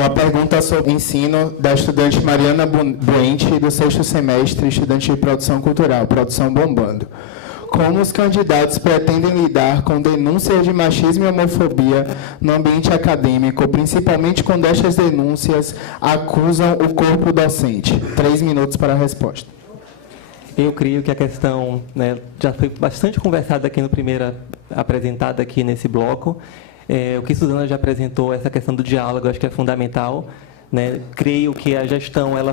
Uma pergunta sobre ensino da estudante Mariana Buente, do sexto semestre, estudante de produção cultural, produção bombando. Como os candidatos pretendem lidar com denúncias de machismo e homofobia no ambiente acadêmico, principalmente quando estas denúncias acusam o corpo docente? 3 minutos para a resposta. Eu creio que a questão, né, já foi bastante conversada aqui apresentada aqui nesse bloco. O que Suzana já apresentou, essa questão do diálogo, acho que é fundamental. Né? Creio que a gestão ela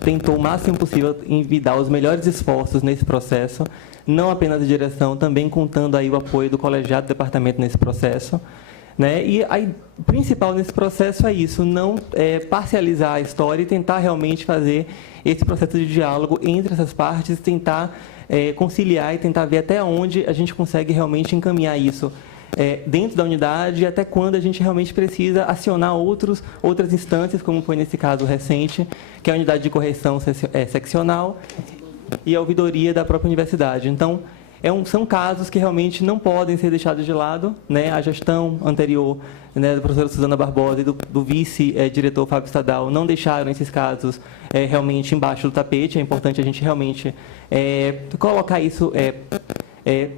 tentou o máximo possível em dar os melhores esforços nesse processo, não apenas a direção, também contando aí o apoio do colegiado do departamento nesse processo. Né? E o principal nesse processo é isso, não parcializar a história e tentar realmente fazer esse processo de diálogo entre essas partes, tentar conciliar e tentar ver até onde a gente consegue realmente encaminhar isso dentro da unidade, até quando a gente realmente precisa acionar outras instâncias, como foi nesse caso recente, que é a unidade de correção seccional e a ouvidoria da própria universidade. Então, são casos que realmente não podem ser deixados de lado. Né? A gestão anterior, né, da professora Suzana Barbosa e do vice-diretor Fábio Estadal não deixaram esses casos realmente embaixo do tapete. É importante a gente realmente colocar isso,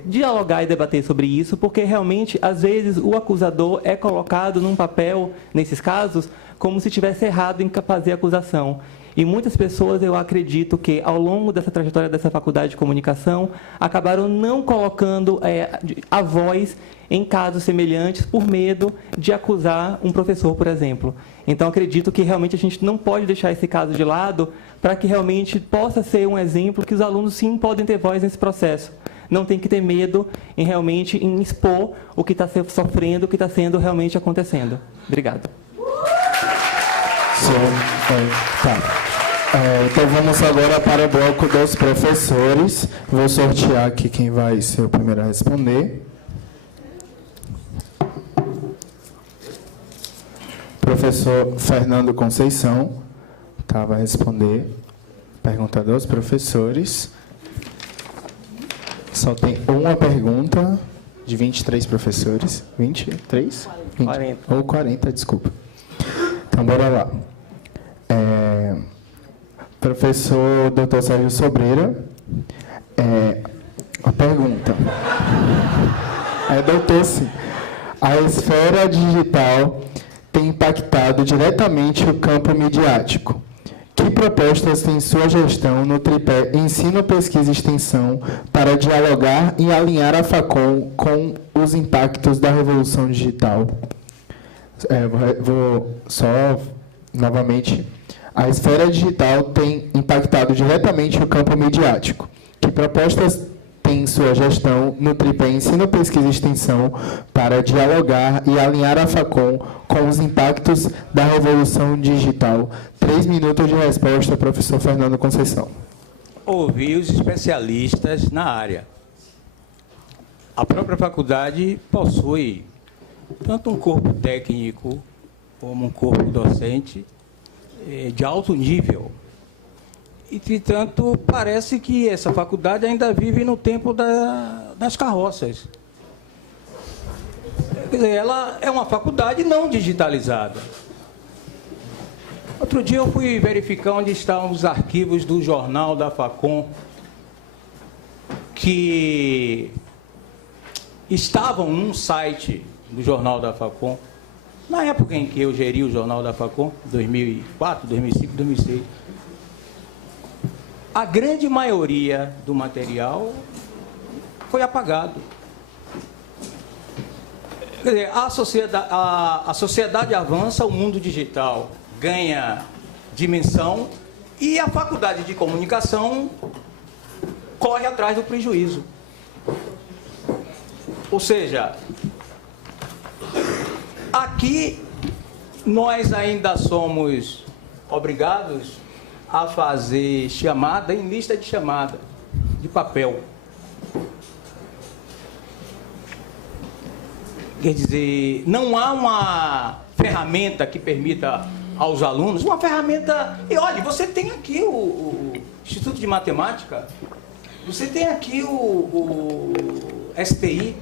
dialogar e debater sobre isso, porque realmente, às vezes, o acusador é colocado num papel, nesses casos, como se estivesse errado em fazer a acusação. E muitas pessoas, eu acredito que, ao longo dessa trajetória dessa faculdade de comunicação, acabaram não colocando a voz em casos semelhantes por medo de acusar um professor, por exemplo. Então, acredito que realmente a gente não pode deixar esse caso de lado para que realmente possa ser um exemplo que os alunos, sim, podem ter voz nesse processo. Não tem que ter medo em expor o que está sofrendo, o que está sendo realmente acontecendo. Obrigado. Então vamos agora para o bloco dos professores. Vou sortear aqui quem vai ser o primeiro a responder. Professor Fernando Conceição vai responder. Pergunta dos professores. Só tem uma pergunta de 23 professores. 23? 20, 40. Ou 40, desculpa. Então, bora lá. Professor Dr. Sérgio Sobreira, a pergunta doutor, sim, a esfera digital tem impactado diretamente o campo midiático. Que propostas tem sua gestão no tripé ensino, pesquisa e extensão para dialogar e alinhar a Facom com os impactos da revolução digital? Vou só, novamente... A esfera digital tem impactado diretamente o campo midiático. Que propostas tem sua gestão no tripé ensino, pesquisa e extensão para dialogar e alinhar a Facom com os impactos da revolução digital? 3 minutos de resposta, professor Fernando Conceição. Ouvir os especialistas na área. A própria faculdade possui tanto um corpo técnico como um corpo docente de alto nível. Entretanto, parece que essa faculdade ainda vive no tempo das carroças. Quer dizer, ela é uma faculdade não digitalizada. Outro dia eu fui verificar onde estão os arquivos do jornal da Facom, que estavam num site do jornal da Facom, na época em que eu geri o jornal da Facom, 2004, 2005, 2006. A grande maioria do material foi apagado. Quer dizer, a sociedade avança, o mundo digital ganha dimensão e a faculdade de comunicação corre atrás do prejuízo. Ou seja, aqui nós ainda somos obrigados a fazer chamada em lista de chamada, de papel. Quer dizer, não há uma ferramenta que permita aos alunos, uma ferramenta... E olha, você tem aqui o Instituto de Matemática, você tem aqui o STI,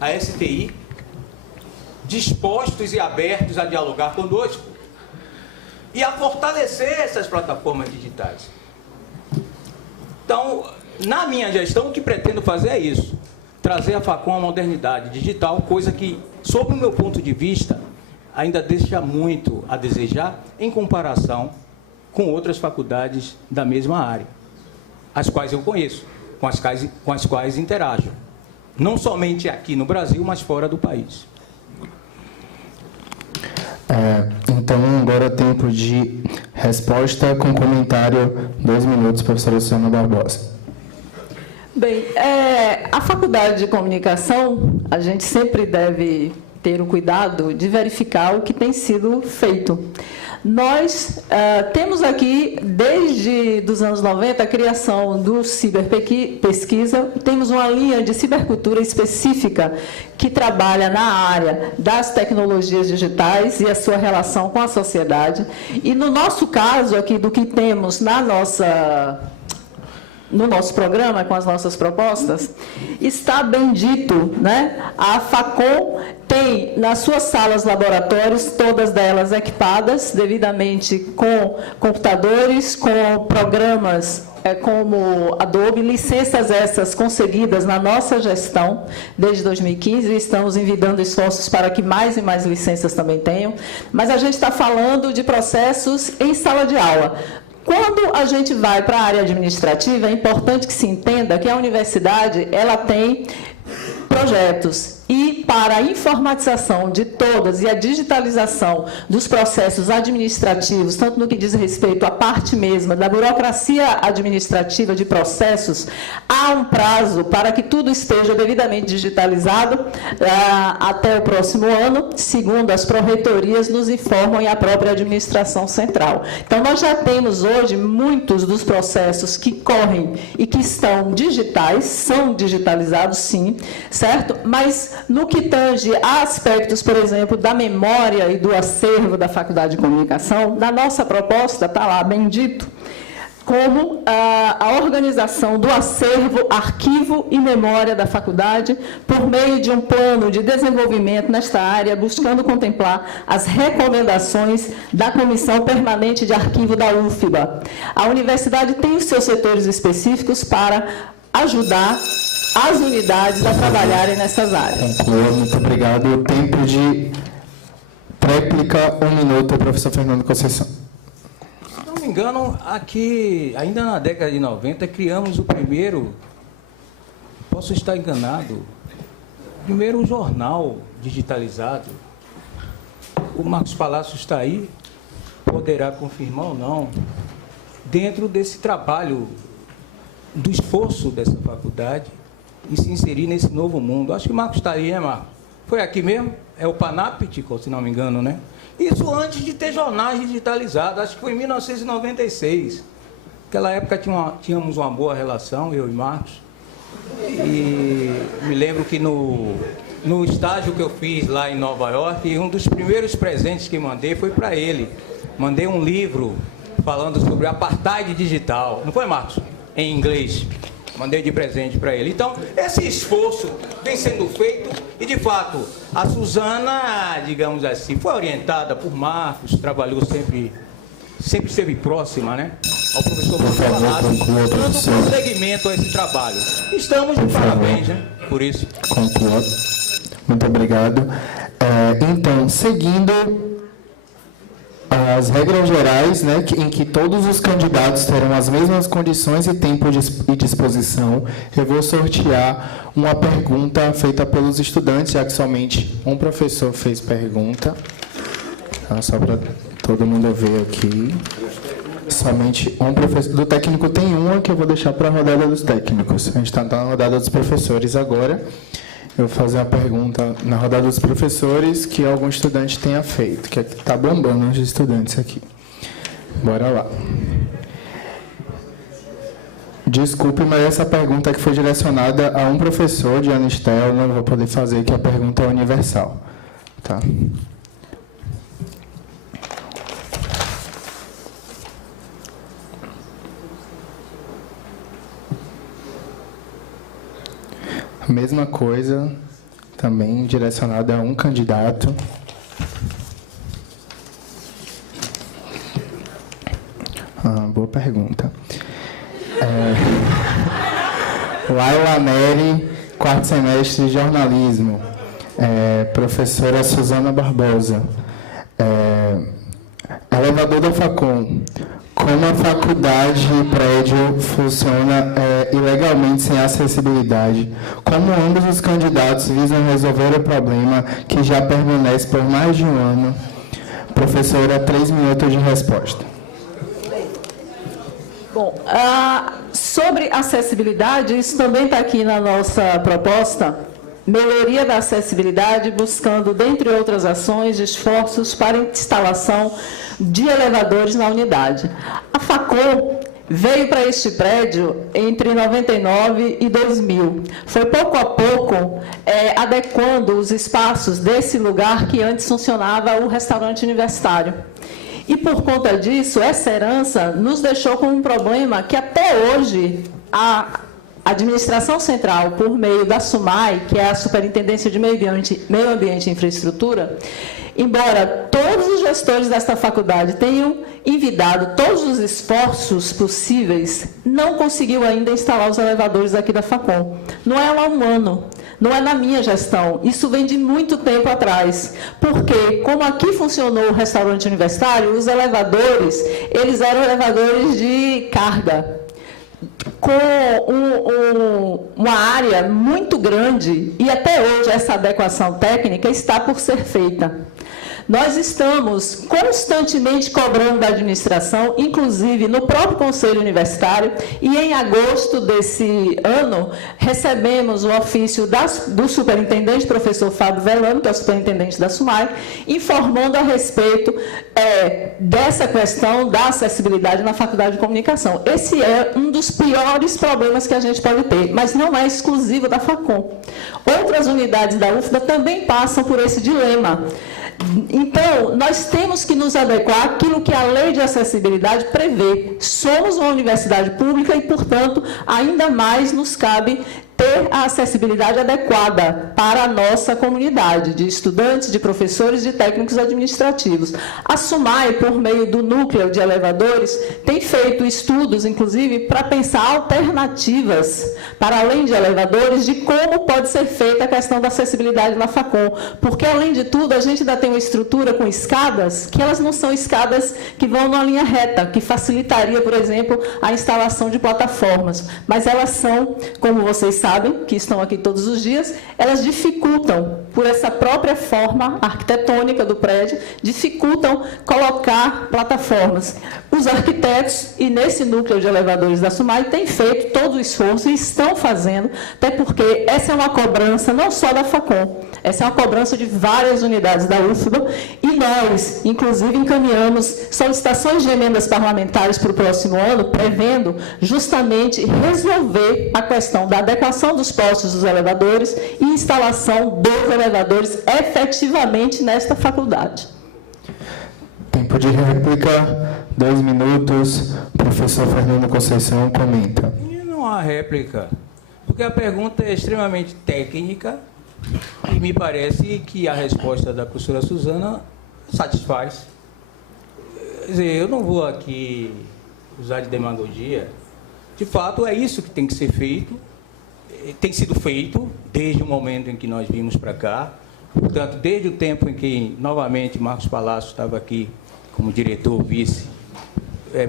a STI. dispostos e abertos a dialogar conosco e a fortalecer essas plataformas digitais. Então, na minha gestão, o que pretendo fazer é isso, trazer a Facom à modernidade digital, coisa que, sob o meu ponto de vista, ainda deixa muito a desejar em comparação com outras faculdades da mesma área, as quais eu conheço, com as quais interajo, não somente aqui no Brasil, mas fora do país. Então, agora é tempo de resposta com comentário, 2 minutos, professora Luciana Barbosa. Bem, a Faculdade de Comunicação, a gente sempre deve ter o cuidado de verificar o que tem sido feito. Nós temos aqui, desde os anos 90, a criação do Ciberpesquisa, temos uma linha de cibercultura específica que trabalha na área das tecnologias digitais e a sua relação com a sociedade. E no nosso caso aqui, do que temos no nosso programa, com as nossas propostas, está bem dito, né? A Facom tem nas suas salas laboratórios, todas elas equipadas devidamente com computadores, com programas como Adobe, licenças essas conseguidas na nossa gestão desde 2015, e estamos envidando esforços para que mais e mais licenças também tenham, mas a gente está falando de processos em sala de aula. Quando a gente vai para a área administrativa, é importante que se entenda que a universidade ela tem projetos, e para a informatização de todas e a digitalização dos processos administrativos, tanto no que diz respeito à parte mesma da burocracia administrativa de processos, há um prazo para que tudo esteja devidamente digitalizado até o próximo ano, segundo as pró-reitorias nos informam, e a própria administração central. Então, nós já temos hoje muitos dos processos que correm e que estão digitais, são digitalizados sim, certo? Mas no que tange a aspectos, por exemplo, da memória e do acervo da Faculdade de Comunicação, na nossa proposta, está lá bem dito, como a organização do acervo, arquivo e memória da faculdade, por meio de um plano de desenvolvimento nesta área, buscando contemplar as recomendações da Comissão Permanente de Arquivo da UFBA. A universidade tem os seus setores específicos para ajudar as unidades a trabalharem nessas áreas. Conclua, muito obrigado. O tempo de réplica, 1 minuto, professor Fernando Conceição. Se não me engano, aqui, ainda na década de 90, criamos o primeiro, posso estar enganado, primeiro jornal digitalizado. O Marcos Palácio está aí, poderá confirmar ou não, dentro desse trabalho, do esforço dessa faculdade, e se inserir nesse novo mundo. Acho que o Marcos está aí, né, Marcos? Foi aqui mesmo? É o Panaptico, se não me engano, né? Isso antes de ter jornais digitalizados, acho que foi em 1996. Naquela época tínhamos uma boa relação, eu e Marcos. E me lembro que no estágio que eu fiz lá em Nova York, um dos primeiros presentes que mandei foi para ele. Mandei um livro falando sobre apartheid digital. Não foi, Marcos? Em inglês. Mandei de presente para ele. Então, esse esforço vem sendo feito e, de fato, a Suzana, digamos assim, foi orientada por Marcos, trabalhou sempre esteve próxima, né, ao professor Marcos, dando prosseguimento a esse trabalho. Estamos de parabéns, né, por isso. Conclua. Muito obrigado. Então, seguindo as regras gerais, né, em que todos os candidatos terão as mesmas condições e tempo e disposição, eu vou sortear uma pergunta feita pelos estudantes, já que somente um professor fez pergunta. Só para todo mundo ver aqui. Somente um professor. Do técnico tem uma que eu vou deixar para a rodada dos técnicos. A gente está na rodada dos professores agora. Eu vou fazer uma pergunta na rodada dos professores que algum estudante tenha feito, que está bombando os estudantes aqui. Bora lá. Desculpe, mas essa pergunta que foi direcionada a um professor de Anistel, eu não vou poder fazer, que a pergunta é universal. Tá? Mesma coisa, também direcionada a um candidato. Boa pergunta. Laila Neri, quarto semestre de jornalismo. Professora Suzana Barbosa. Elevador da Facom. Como a faculdade e prédio funciona ilegalmente sem acessibilidade? Como ambos os candidatos visam resolver o problema que já permanece por mais de um ano? Professora, 3 minutos de resposta. Bom, sobre acessibilidade, isso também está aqui na nossa proposta, melhoria da acessibilidade, buscando, dentre outras ações, esforços para instalação de elevadores na unidade. A Facom veio para este prédio entre 99 e 2000. Foi pouco a pouco adequando os espaços desse lugar que antes funcionava o restaurante universitário. E, por conta disso, essa herança nos deixou com um problema que, até hoje, a administração central, por meio da SUMAI, que é a Superintendência de Meio Ambiente e Infraestrutura, embora todos os gestores desta faculdade tenham envidado todos os esforços possíveis, não conseguiu ainda instalar os elevadores aqui da Facom. Não é lá um ano. Não é na minha gestão, isso vem de muito tempo atrás, porque como aqui funcionou o restaurante universitário, os elevadores, eles eram elevadores de carga, com uma área muito grande, e até hoje essa adequação técnica está por ser feita. Nós estamos constantemente cobrando da administração, inclusive no próprio Conselho Universitário, e em agosto desse ano, recebemos o ofício do superintendente, professor Fábio Velano, que é o superintendente da SUMAI, informando a respeito dessa questão da acessibilidade na Faculdade de Comunicação. Esse é um dos piores problemas que a gente pode ter, mas não é exclusivo da Facom. Outras unidades da UFBA também passam por esse dilema. Então, nós temos que nos adequar àquilo que a lei de acessibilidade prevê. Somos uma universidade pública e, portanto, ainda mais nos cabe ter a acessibilidade adequada para a nossa comunidade, de estudantes, de professores, de técnicos administrativos. A SUMAI, por meio do núcleo de elevadores, tem feito estudos, inclusive, para pensar alternativas, para além de elevadores, de como pode ser feita a questão da acessibilidade na Facom. Porque, além de tudo, a gente ainda tem uma estrutura com escadas, que elas não são escadas que vão numa linha reta, que facilitaria, por exemplo, a instalação de plataformas. Mas elas são, como vocês sabem, que estão aqui todos os dias, elas dificultam, por essa própria forma arquitetônica do prédio, dificultam colocar plataformas. Os arquitetos, e nesse núcleo de elevadores da SUMAI, têm feito todo o esforço e estão fazendo, até porque essa é uma cobrança não só da Facom, essa é uma cobrança de várias unidades da UFBA, e nós, inclusive, encaminhamos solicitações de emendas parlamentares para o próximo ano, prevendo justamente resolver a questão da adequação dos postos dos elevadores e instalação dos elevadores efetivamente nesta faculdade. Tempo de réplica, 2 minutos. Professor Fernando Conceição comenta. E não há réplica, porque a pergunta é extremamente técnica e me parece que a resposta da professora Suzana satisfaz. Quer dizer, eu não vou aqui usar de demagogia. De fato, é isso que tem que ser feito. Tem sido feito desde o momento em que nós vimos para cá. Portanto, desde o tempo em que, novamente, Marcos Palácio estava aqui como diretor, vice,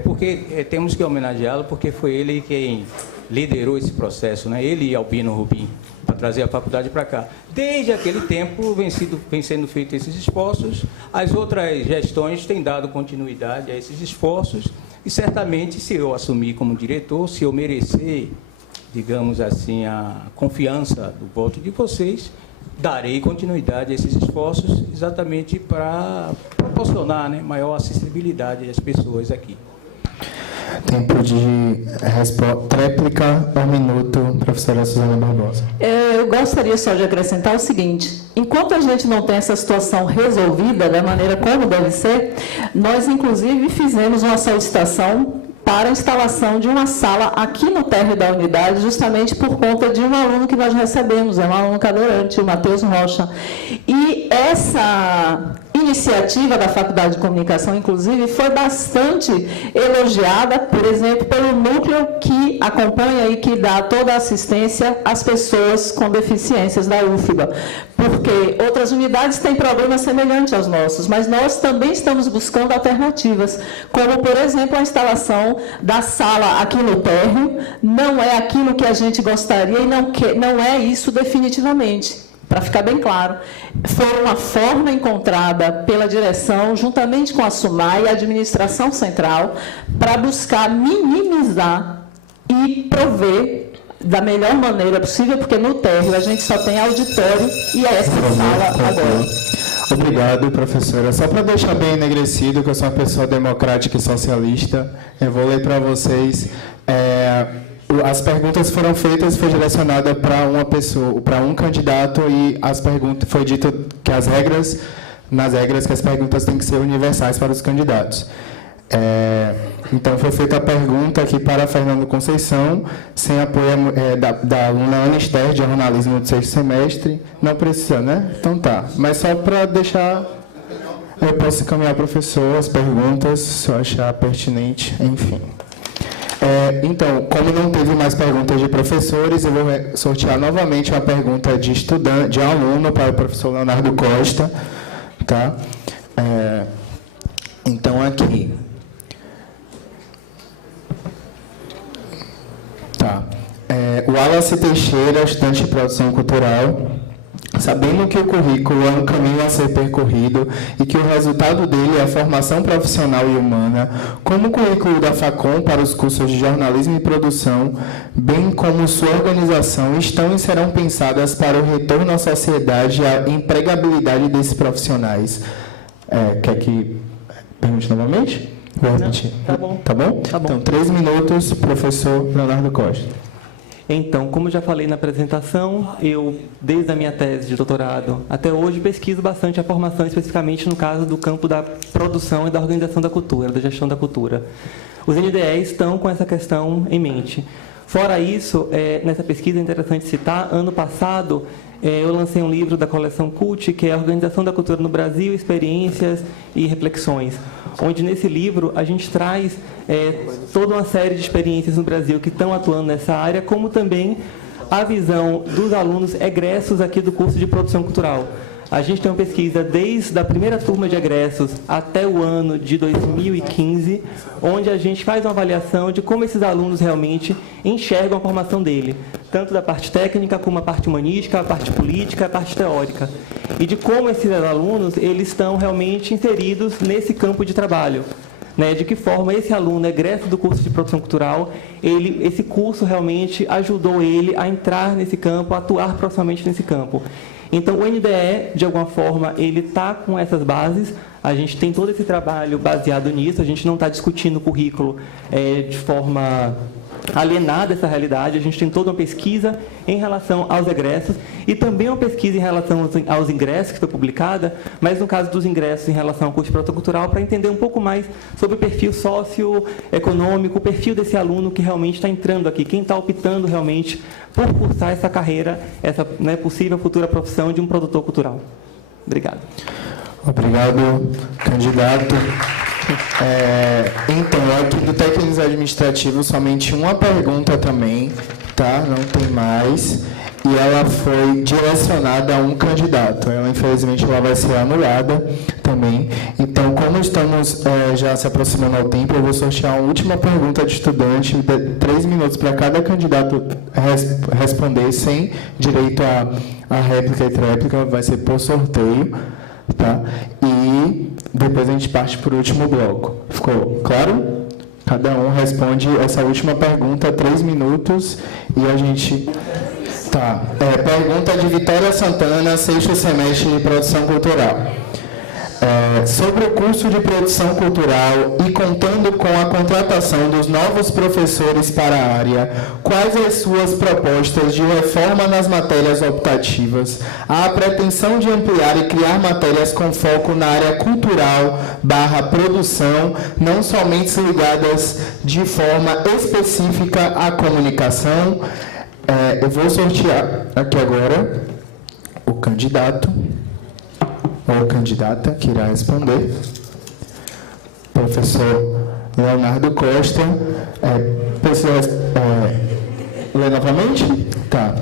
porque temos que homenageá-lo, porque foi ele quem liderou esse processo, né? Ele e Albino Rubim, para trazer a faculdade para cá. Desde aquele tempo, vem sendo feitos esses esforços, as outras gestões têm dado continuidade a esses esforços, e certamente, se eu assumir como diretor, se eu merecer, digamos assim, a confiança do voto de vocês, darei continuidade a esses esforços exatamente para proporcionar, né, maior acessibilidade às pessoas aqui. Tempo de réplica, 1 minuto, professora Suzana Barbosa. Eu gostaria só de acrescentar o seguinte: enquanto a gente não tem essa situação resolvida da maneira como deve ser, nós, inclusive, fizemos uma solicitação para a instalação de uma sala aqui no térreo da unidade, justamente por conta de um aluno que nós recebemos, é um aluno cadeirante, o Matheus Rocha. E essa iniciativa da Faculdade de Comunicação, inclusive, foi bastante elogiada, por exemplo, pelo núcleo que acompanha e que dá toda a assistência às pessoas com deficiências da UFBA, porque outras unidades têm problemas semelhantes aos nossos, mas nós também estamos buscando alternativas, como, por exemplo, a instalação da sala aqui no térreo. Não é aquilo que a gente gostaria e não é isso definitivamente. Para ficar bem claro, foi uma forma encontrada pela direção, juntamente com a SUMAI e a administração central, para buscar minimizar e prover da melhor maneira possível, porque no térreo a gente só tem auditório e essa sala agora. Obrigado, professora. Só para deixar bem enegrecido que eu sou uma pessoa democrática e socialista, eu vou ler para vocês. As perguntas foram feitas, foi direcionada para uma pessoa, para um candidato, e as perguntas foi dito que nas regras que as perguntas têm que ser universais para os candidatos. Então foi feita a pergunta aqui para Fernando Conceição, sem apoio da aluna Ana Esther, de jornalismo do 6º semestre. Não precisa, né? Então tá. Mas só para deixar, eu posso encaminhar ao professor as perguntas, se eu achar pertinente, enfim. Então, como não teve mais perguntas de professores, eu vou sortear novamente uma pergunta de estudante, de aluno, para o professor Leonardo Costa. Tá? Então, aqui. Tá. O Wallace Teixeira, estudante de produção cultural. Sabendo que o currículo é um caminho a ser percorrido e que o resultado dele é a formação profissional e humana, como o currículo da FACOM para os cursos de jornalismo e produção, bem como sua organização, estão e serão pensadas para o retorno à sociedade e a empregabilidade desses profissionais? Quer que pergunte novamente? Vou repetir. Tá bom. Tá bom? Tá bom. Então, 3 minutos, professor Leonardo Costa. Então, como já falei na apresentação, eu, desde a minha tese de doutorado até hoje, pesquiso bastante a formação, especificamente no caso do campo da produção e da organização da cultura, da gestão da cultura. Os NDEs estão com essa questão em mente. Fora isso, nessa pesquisa é interessante citar, ano passado, eu lancei um livro da coleção CULT, que é a Organização da Cultura no Brasil, Experiências e Reflexões, onde nesse livro a gente traz toda uma série de experiências no Brasil que estão atuando nessa área, como também a visão dos alunos egressos aqui do curso de produção cultural. A gente tem uma pesquisa desde a primeira turma de egressos até o ano de 2015, onde a gente faz uma avaliação de como esses alunos realmente enxergam a formação dele, tanto da parte técnica como a parte humanística, a parte política, a parte teórica, e de como esses alunos eles estão realmente inseridos nesse campo de trabalho. De que forma esse aluno egresso do curso de produção cultural, esse curso realmente ajudou ele a entrar nesse campo, a atuar profissionalmente nesse campo. Então, o NDE, de alguma forma, ele está com essas bases, a gente tem todo esse trabalho baseado nisso, a gente não está discutindo o currículo de forma alienada essa realidade, a gente tem toda uma pesquisa em relação aos egressos e também uma pesquisa em relação aos ingressos que foi publicada, mas no caso dos ingressos em relação ao curso de produção cultural, para entender um pouco mais sobre o perfil socioeconômico, o perfil desse aluno que realmente está entrando aqui, quem está optando realmente por cursar essa carreira, essa possível futura profissão de um produtor cultural. Obrigado. Obrigado, candidato. Então, aqui do técnico administrativo, somente uma pergunta também, tá? Não tem mais. E ela foi direcionada a um candidato. Ela, infelizmente, ela vai ser anulada também. Então, como estamos já se aproximando ao tempo, eu vou sortear uma última pergunta de estudante, 3 minutos para cada candidato responder, sem direito a réplica e tréplica, vai ser por sorteio, tá? E depois a gente parte para o último bloco. Ficou claro? Cada um responde essa última pergunta, 3 minutos, e a gente... Tá. Pergunta de Vitória Santana, 6º semestre de produção cultural. Sobre o curso de produção cultural e contando com a contratação dos novos professores para a área, quais as suas propostas de reforma nas matérias optativas? Há a pretensão de ampliar e criar matérias com foco na área cultural / produção, não somente ligadas de forma específica à comunicação. Eu vou sortear aqui agora o candidato ou candidata que irá responder. Professor Leonardo Costa. Precisa ler novamente? Tá.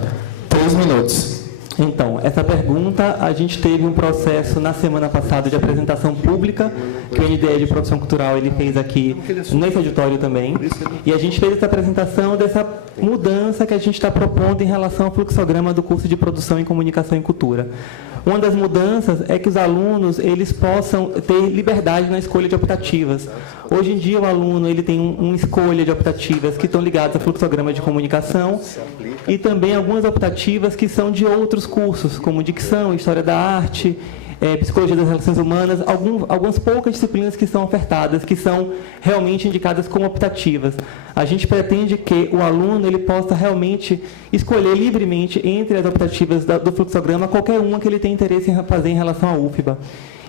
3 minutos. Então, essa pergunta, a gente teve um processo na semana passada de apresentação pública, que o NDE de Produção Cultural ele fez aqui nesse auditório também, e a gente fez essa apresentação dessa mudança que a gente está propondo em relação ao fluxograma do curso de Produção em Comunicação e Cultura. Uma das mudanças é que os alunos eles possam ter liberdade na escolha de optativas. Hoje em dia, o aluno ele tem uma escolha de optativas que estão ligadas ao fluxograma de comunicação e também algumas optativas que são de outros cursos, como dicção, história da arte, psicologia das relações humanas, algumas poucas disciplinas que são ofertadas, que são realmente indicadas como optativas. A gente pretende que o aluno ele possa realmente escolher livremente entre as optativas do fluxograma qualquer uma que ele tenha interesse em fazer em relação à UFBA.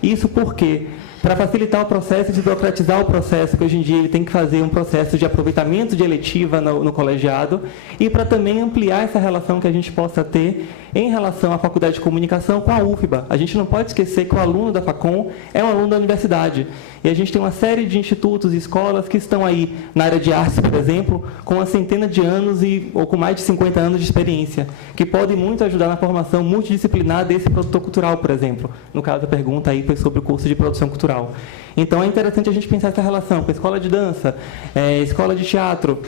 Isso porque, para facilitar o processo, desburocratizar o processo, que hoje em dia ele tem que fazer um processo de aproveitamento de eletiva no colegiado, e para também ampliar essa relação que a gente possa ter em relação à Faculdade de Comunicação com a UFBA. A gente não pode esquecer que o aluno da Facom é um aluno da universidade. E a gente tem uma série de institutos e escolas que estão aí na área de artes, por exemplo, com uma centena de anos ou com mais de 50 anos de experiência, que podem muito ajudar na formação multidisciplinar desse produtor cultural, por exemplo. No caso, a pergunta aí foi sobre o curso de produção cultural. Então, é interessante a gente pensar essa relação com a escola de dança, escola de teatro,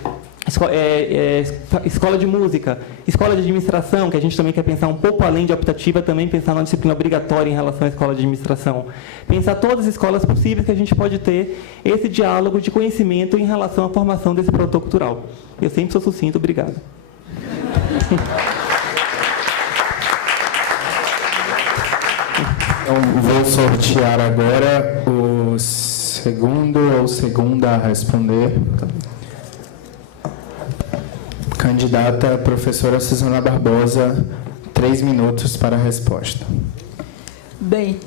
escola de música, escola de administração, que a gente também quer pensar um pouco além de optativa, também pensar numa disciplina obrigatória em relação à escola de administração. Pensar todas as escolas possíveis que a gente pode ter esse diálogo de conhecimento em relação à formação desse produtor cultural. Eu sempre sou sucinto, obrigado. Então, vou sortear agora o segundo ou segunda a responder. Candidata professora Suzana Barbosa, 3 minutos para a resposta. Bem,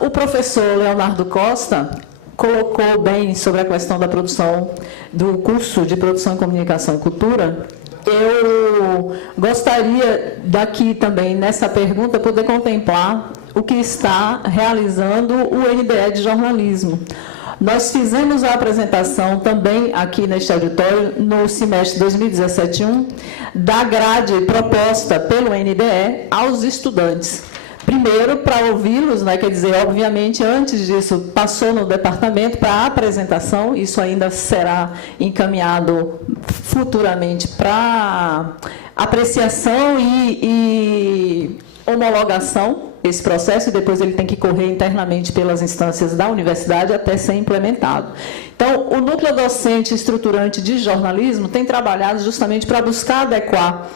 o professor Leonardo Costa colocou bem sobre a questão da produção, do curso de Produção em Comunicação e Cultura. Eu gostaria daqui também, nessa pergunta, poder contemplar o que está realizando o NDE de Jornalismo. Nós fizemos a apresentação também aqui neste auditório, no semestre 2017-1, da grade proposta pelo NDE aos estudantes. Primeiro, para ouvi-los, né, quer dizer, obviamente, antes disso, passou no departamento para a apresentação, isso ainda será encaminhado futuramente para apreciação e homologação, esse processo, e depois ele tem que correr internamente pelas instâncias da universidade até ser implementado. Então, o núcleo docente estruturante de jornalismo tem trabalhado justamente para buscar adequar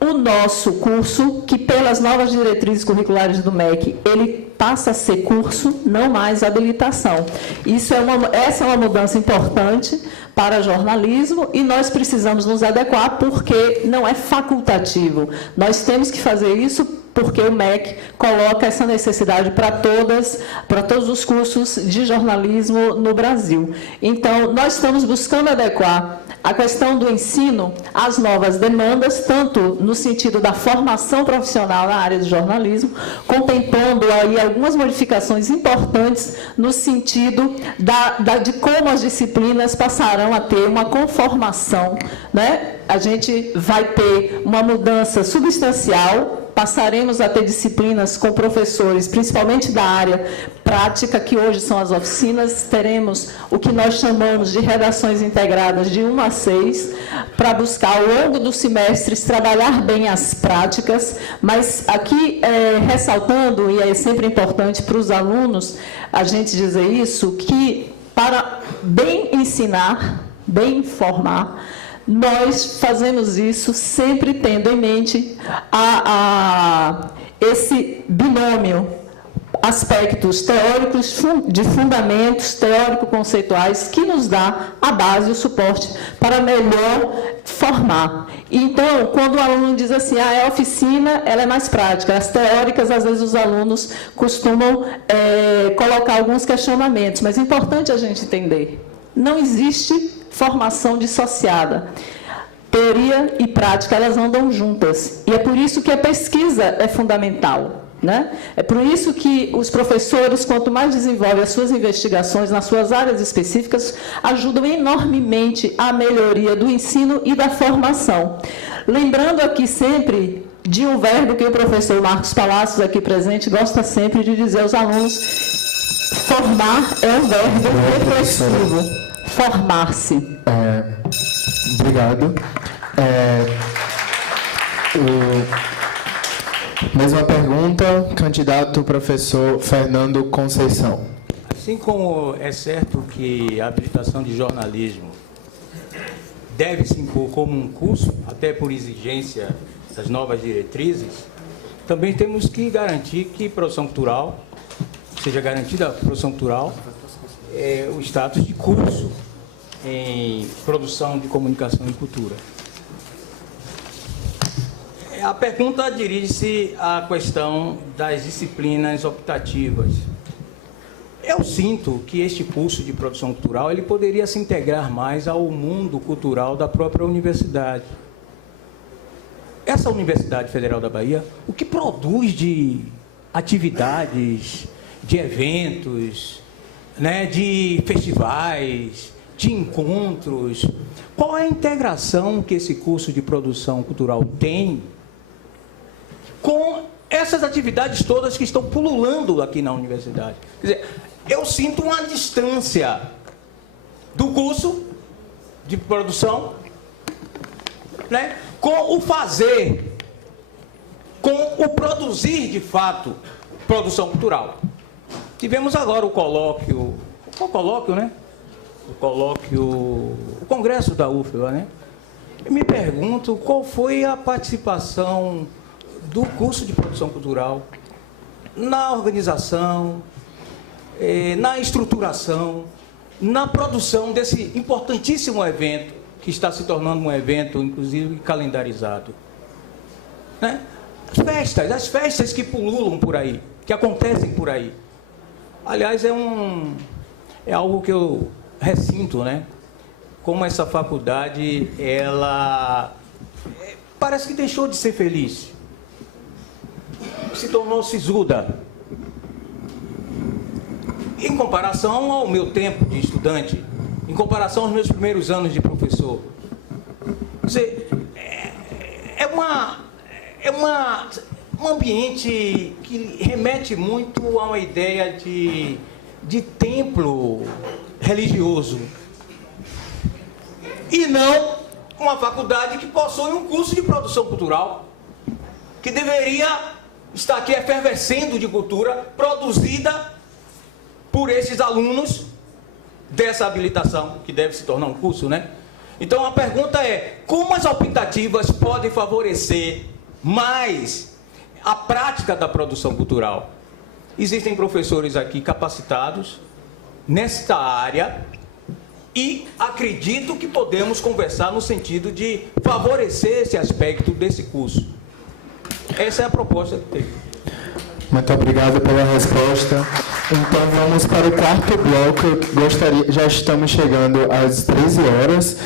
o nosso curso, que pelas novas diretrizes curriculares do MEC, ele passa a ser curso, não mais habilitação. Essa é uma mudança importante para jornalismo e nós precisamos nos adequar porque não é facultativo. Nós temos que fazer isso porque o MEC coloca essa necessidade para todos os cursos de jornalismo no Brasil. Então, nós estamos buscando adequar a questão do ensino às novas demandas, tanto no sentido da formação profissional na área de jornalismo, contemplando aí algumas modificações importantes no sentido de como as disciplinas passarão a ter uma conformação, né? A gente vai ter uma mudança substancial. Passaremos a ter disciplinas com professores, principalmente da área prática, que hoje são as oficinas. Teremos o que nós chamamos de redações integradas de 1 a 6, para buscar, ao longo dos semestres, trabalhar bem as práticas. Mas aqui, ressaltando, e é sempre importante para os alunos a gente dizer isso, que para bem ensinar, bem informar, nós fazemos isso sempre tendo em mente esse binômio, aspectos teóricos, de fundamentos teórico-conceituais, que nos dá a base, o suporte para melhor formar. Então, quando o aluno diz assim, é oficina, ela é mais prática. As teóricas, às vezes, os alunos costumam colocar alguns questionamentos, mas é importante a gente entender. Não existe formação dissociada. Teoria e prática, elas andam juntas. E é por isso que a pesquisa é fundamental. Né? É por isso que os professores, quanto mais desenvolvem as suas investigações nas suas áreas específicas, ajudam enormemente à melhoria do ensino e da formação. Lembrando aqui sempre de um verbo que o professor Marcos Palacios, aqui presente, gosta sempre de dizer aos alunos: formar é um verbo reflexivo. Formar-se. Obrigado. Mesma pergunta, candidato professor Fernando Conceição. Assim como é certo que a habilitação de jornalismo deve se impor como um curso, até por exigência das novas diretrizes, também temos que garantir que produção cultural, seja garantida a produção cultural, o status de curso em produção de comunicação e cultura. A pergunta dirige-se à questão das disciplinas optativas. Eu sinto que este curso de produção cultural ele poderia se integrar mais ao mundo cultural da própria universidade. Essa Universidade Federal da Bahia, o que produz de atividades, de eventos, né, de festivais, de encontros, qual é a integração que esse curso de produção cultural tem com essas atividades todas que estão pululando aqui na universidade? Quer dizer, eu sinto uma distância do curso de produção, né, com o fazer, com o produzir de fato produção cultural. Tivemos agora o colóquio, né? O congresso da UFBA, né? Eu me pergunto qual foi a participação do curso de produção cultural na organização, na estruturação, na produção desse importantíssimo evento, que está se tornando um evento, inclusive, calendarizado. Né? As festas que pululam por aí, que acontecem por aí. Aliás, é algo que eu ressinto, né? Como essa faculdade, ela parece que deixou de ser feliz. Se tornou sisuda. Em comparação ao meu tempo de estudante, em comparação aos meus primeiros anos de professor. Quer dizer, um ambiente que remete muito a uma ideia de templo religioso. E não uma faculdade que possui um curso de produção cultural, que deveria estar aqui efervescendo de cultura, produzida por esses alunos dessa habilitação, que deve se tornar um curso, né? Então a pergunta é, como as optativas podem favorecer mais a prática da produção cultural? Existem professores aqui capacitados nesta área e acredito que podemos conversar no sentido de favorecer esse aspecto desse curso. Essa é a proposta que tem. Muito obrigado pela resposta. Então vamos para o quarto bloco. Já estamos chegando às 13 horas.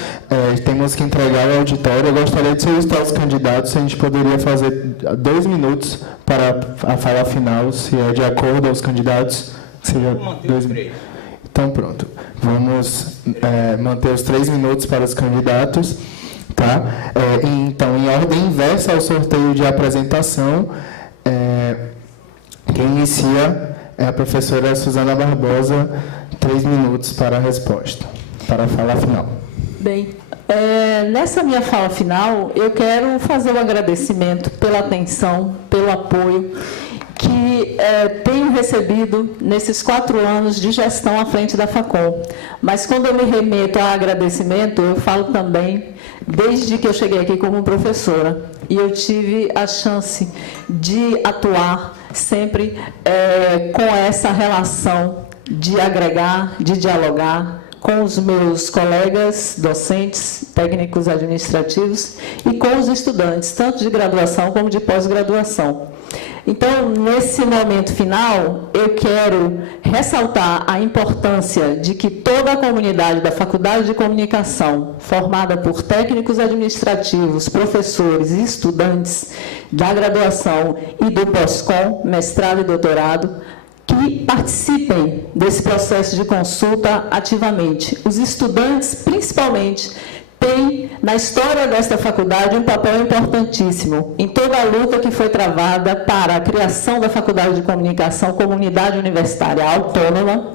Temos que entregar o auditório. Eu gostaria de solicitar os candidatos se a gente poderia fazer 2 minutos para a fala final, se é de acordo aos candidatos. Seja 2 minutos. Então pronto. Vamos manter os 3 minutos para os candidatos. Tá? Então, em ordem inversa ao sorteio de apresentação, quem inicia é a professora Suzana Barbosa, 3 minutos para a resposta, para a fala final. Bem, nessa minha fala final, eu quero fazer um agradecimento pela atenção, pelo apoio que tenho recebido nesses 4 anos de gestão à frente da Facom. Mas quando eu me remeto a agradecimento, eu falo também desde que eu cheguei aqui como professora. E eu tive a chance de atuar sempre com essa relação de agregar, de dialogar com os meus colegas docentes, técnicos administrativos e com os estudantes, tanto de graduação como de pós-graduação. Então, nesse momento final, eu quero ressaltar a importância de que toda a comunidade da Faculdade de Comunicação, formada por técnicos administrativos, professores e estudantes da graduação e do pós-com, mestrado e doutorado, que participem desse processo de consulta ativamente. Os estudantes, principalmente, têm, na história desta faculdade, um papel importantíssimo em toda a luta que foi travada para a criação da Faculdade de Comunicação como unidade universitária autônoma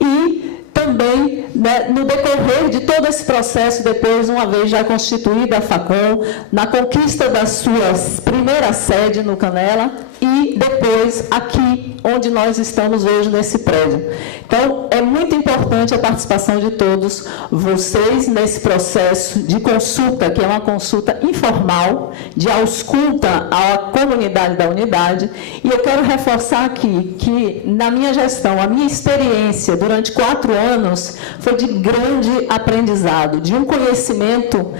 e também, né, no decorrer de todo esse processo, depois, uma vez já constituída a FACOM, na conquista da sua primeira sede no Canela e depois aqui, onde nós estamos hoje nesse prédio. Então, é muito importante a participação de todos vocês nesse processo de consulta, que é uma consulta informal, de ausculta à comunidade da unidade. E eu quero reforçar aqui que, na minha gestão, a minha experiência durante 4 anos foi de grande aprendizado, de um conhecimento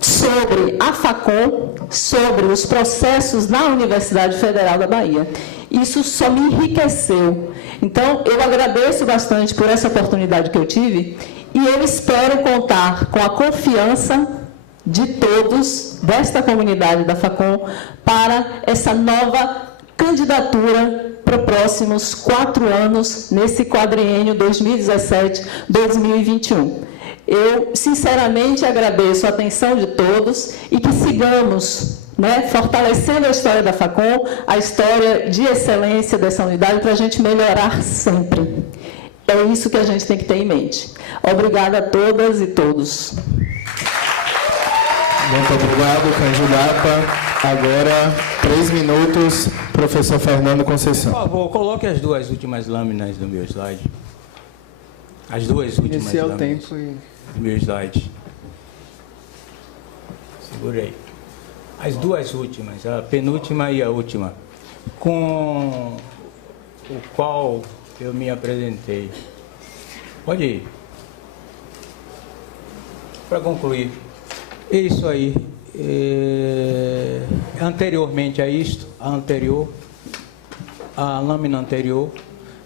sobre a FACOM, sobre os processos na Universidade Federal da Bahia. Isso só me enriqueceu. Então, eu agradeço bastante por essa oportunidade que eu tive e eu espero contar com a confiança de todos desta comunidade da FACOM para essa nova candidatura para os próximos 4 anos, nesse quadriênio 2017-2021. Eu, sinceramente, agradeço a atenção de todos e que sigamos, né, fortalecendo a história da FACOM, a história de excelência dessa unidade, para a gente melhorar sempre. É isso que a gente tem que ter em mente. Obrigada a todas e todos. Muito obrigado, candidata. Agora, 3 minutos, professor Fernando Conceição. Por favor, coloque as 2 últimas lâminas do meu slide. As 2 últimas Esse é o lâminas tempo e... do meu slide. Segurei. As 2 últimas, a penúltima e a última, com o qual eu me apresentei. Pode ir. Para concluir, é isso aí. Anteriormente a isto, a lâmina anterior,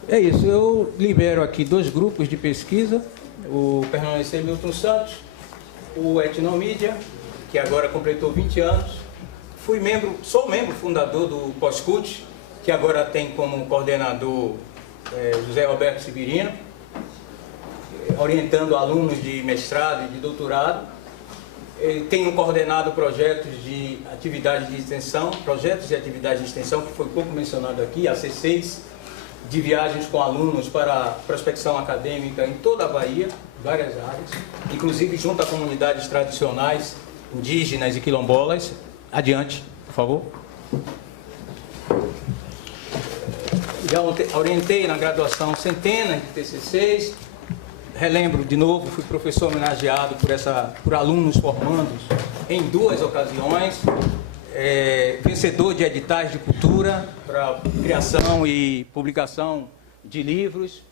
é isso. Eu libero aqui 2 grupos de pesquisa, o Permanecer Milton Santos, o Etnomídia, que agora completou 20 anos. Sou membro fundador do Pós-CUT, que agora tem como coordenador José Roberto Sibirino, orientando alunos de mestrado e de doutorado. Tenho coordenado projetos de atividades de extensão, que foi pouco mencionado aqui, a C6, de viagens com alunos para prospecção acadêmica em toda a Bahia, várias áreas, inclusive junto a comunidades tradicionais, indígenas e quilombolas. Adiante, por favor. Já orientei na graduação centenas de TCCs. Relembro de novo, fui professor homenageado por alunos formandos em 2 ocasiões. Vencedor de editais de cultura para criação e publicação de livros.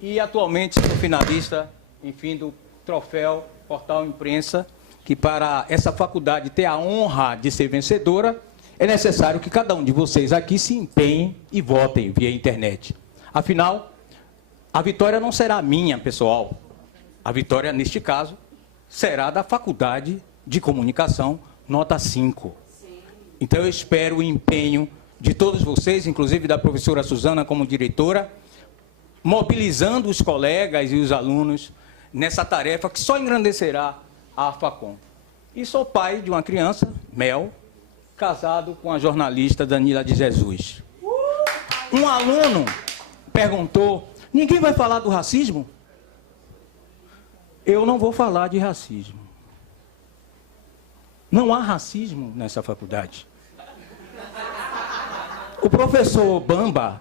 E atualmente sou finalista, enfim, do troféu Portal Imprensa, que para essa faculdade ter a honra de ser vencedora, é necessário que cada um de vocês aqui se empenhe e votem via internet. Afinal, a vitória não será minha, pessoal. A vitória, neste caso, será da Faculdade de Comunicação, nota 5. Então, eu espero o empenho de todos vocês, inclusive da professora Suzana como diretora, mobilizando os colegas e os alunos nessa tarefa que só engrandecerá a FACOM. E sou pai de uma criança, Mel, casado com a jornalista Danila de Jesus. Um aluno perguntou, ninguém vai falar do racismo? Eu não vou falar de racismo. Não há racismo nessa faculdade. O professor Bamba,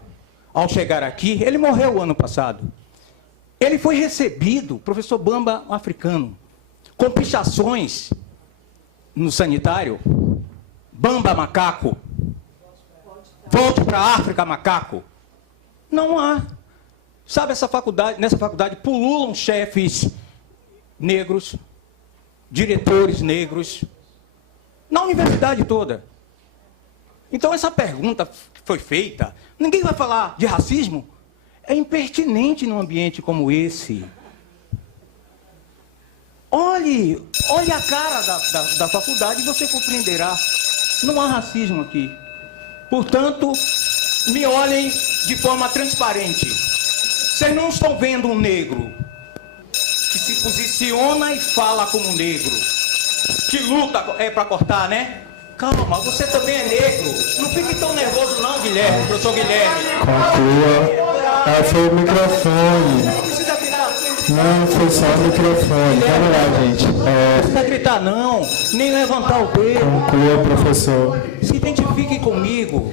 ao chegar aqui, ele morreu o ano passado. Ele foi recebido, professor Bamba, um africano, com pichações no sanitário, Bamba Macaco, volte para a África, macaco. Não há. Sabe, nessa faculdade pululam chefes negros, diretores negros, na universidade toda. Então essa pergunta que foi feita, ninguém vai falar de racismo? É impertinente num ambiente como esse. Olhe a cara da faculdade e você compreenderá. Não há racismo aqui. Portanto, me olhem de forma transparente. Vocês não estão vendo um negro que se posiciona e fala como um negro, que luta para cortar, né? Calma, você também é negro. Não fique tão nervoso não, Guilherme, professor Guilherme. Conclua. Foi o microfone. Não precisa gritar. Não, foi só o microfone. Vamos lá, gente. Não precisa gritar não, nem levantar o dedo. Conclua, professor. Se identifique comigo.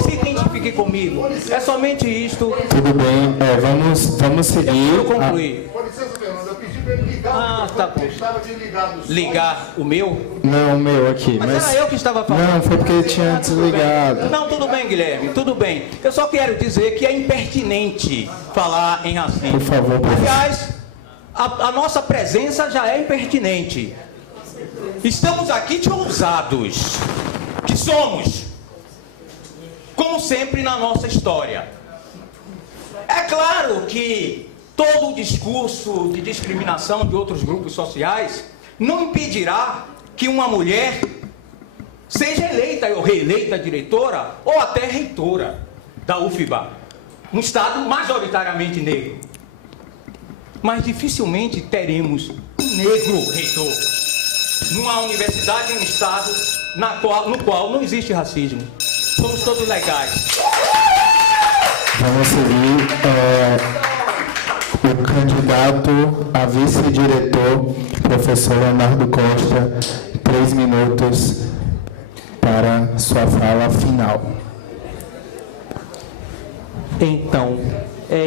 Se identifique comigo. É somente isto. Tudo bem, vamos seguir. Eu concluí. Com licença, Fernando, eu pedi para ele ligar Ah, tá bom. estava desligado. Ligar o meu? Não, o meu aqui. Mas era eu que estava falando. Não, foi porque ele tinha desligado. Não, tudo bem, Guilherme, tudo bem. Eu só quero dizer que é impertinente falar em racismo. Por favor, professor. Aliás, a nossa presença já é impertinente. Estamos aqui de ousados, que somos, como sempre na nossa história. É claro que todo o discurso de discriminação de outros grupos sociais não impedirá que uma mulher seja eleita ou reeleita diretora ou até reitora da UFBA, um estado majoritariamente negro. Mas dificilmente teremos um negro reitor numa universidade, num estado no qual não existe racismo. Somos todos legais. Vamos seguir. O candidato a vice-diretor, professor Leonardo Costa, 3 minutos para sua fala final. Então,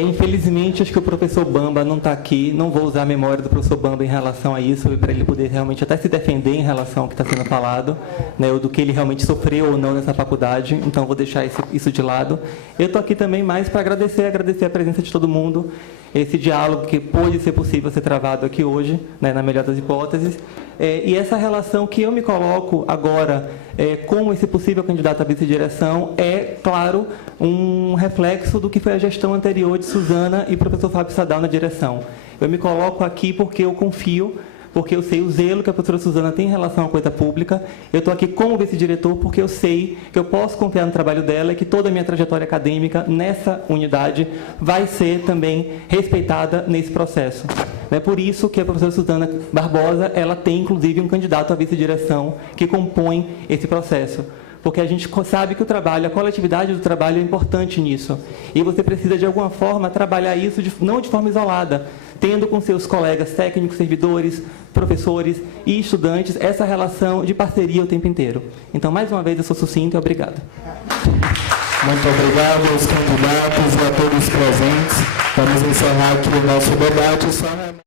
infelizmente, acho que o professor Bamba não está aqui. Não vou usar a memória do professor Bamba em relação a isso, para ele poder realmente até se defender em relação ao que está sendo falado, né, ou do que ele realmente sofreu ou não nessa faculdade. Então, vou deixar isso de lado. Eu estou aqui também mais para agradecer a presença de todo mundo, esse diálogo que pôde ser possível ser travado aqui hoje, né, na melhor das hipóteses, e essa relação que eu me coloco agora como esse possível candidato à vice-direção é, claro, um reflexo do que foi a gestão anterior de Suzana e professor Fábio Sadal na direção. Eu me coloco aqui porque eu confio, porque eu sei o zelo que a professora Suzana tem em relação à coisa pública. Eu estou aqui como vice-diretor porque eu sei que eu posso confiar no trabalho dela e que toda a minha trajetória acadêmica nessa unidade vai ser também respeitada nesse processo. É por isso que a professora Suzana Barbosa ela tem, inclusive, um candidato à vice-direção que compõe esse processo. Porque a gente sabe que o trabalho, a coletividade do trabalho é importante nisso. E você precisa, de alguma forma, trabalhar isso não de forma isolada, tendo com seus colegas técnicos, servidores, professores e estudantes essa relação de parceria o tempo inteiro. Então, mais uma vez, eu sou sucinto e obrigado. Muito obrigado aos candidatos e a todos os presentes. Vamos encerrar aqui o nosso debate.